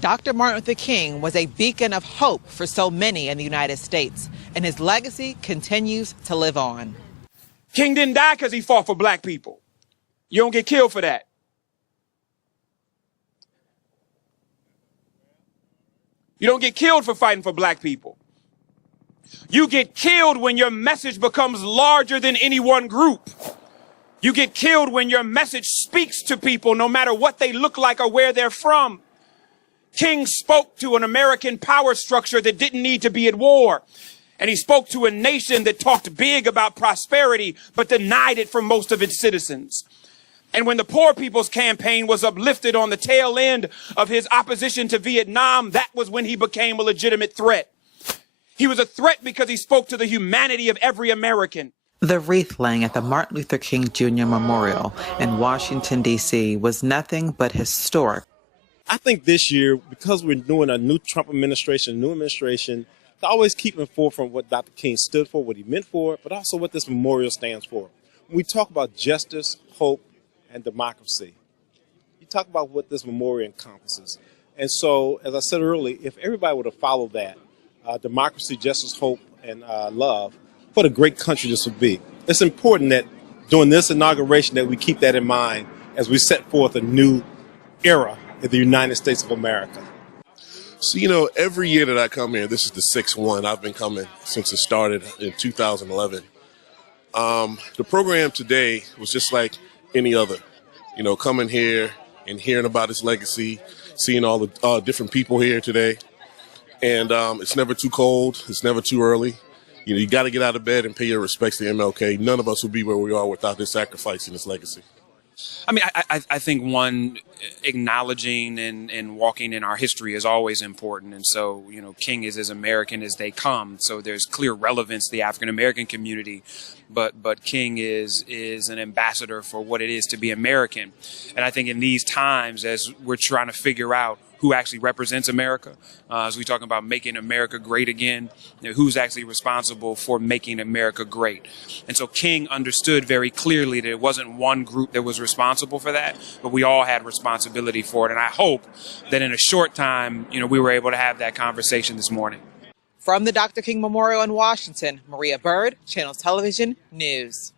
Dr. Martin Luther King was a beacon of hope for so many in the United States, and his legacy continues to live on. King didn't die because he fought for black people. You don't get killed for that. You don't get killed for fighting for black people. You get killed when your message becomes larger than any one group. You get killed when your message speaks to people no matter what they look like or where they're from. King spoke to an American power structure that didn't need to be at war. And he spoke to a nation that talked big about prosperity, but denied it for most of its citizens. And when the Poor People's Campaign was uplifted on the tail end of his opposition to Vietnam, that was when he became a legitimate threat. He was a threat because he spoke to the humanity of every American. The wreath laying at the Martin Luther King Jr. Memorial in Washington, D.C. was nothing but historic. I think this year, because we're doing a new Trump administration, to always keep in forefront what Dr. King stood for, what he meant for it, but also what this memorial stands for. When we talk about justice, hope, and democracy, you talk about what this memorial encompasses. And so, as I said earlier, if everybody were to follow that, democracy, justice, hope, and love, what a great country this would be. It's important that during this inauguration that we keep that in mind as we set forth a new era in the United States of America. So, you know, every year that I come here, this is the sixth one. I've been coming since it started in 2011. The program today was just like any other, you know, coming here and hearing about his legacy, seeing all the different people here today. And it's never too cold. It's never too early. You know, you got to get out of bed and pay your respects to MLK. None of us would be where we are without his sacrifice and his legacy. I mean, I think one, acknowledging and walking in our history is always important. And so, you know, King is as American as they come. So there's clear relevance to the African-American community. But King is an ambassador for what it is to be American. And I think in these times, as we're trying to figure out who actually represents America, as we talk about making America great again, you know, who's actually responsible for making America great. And so King understood very clearly that it wasn't one group that was responsible for that, but we all had responsibility for it. And I hope that in a short time, you know, we were able to have that conversation this morning. From the Dr. King Memorial in Washington, Maria Bird, Channels Television News.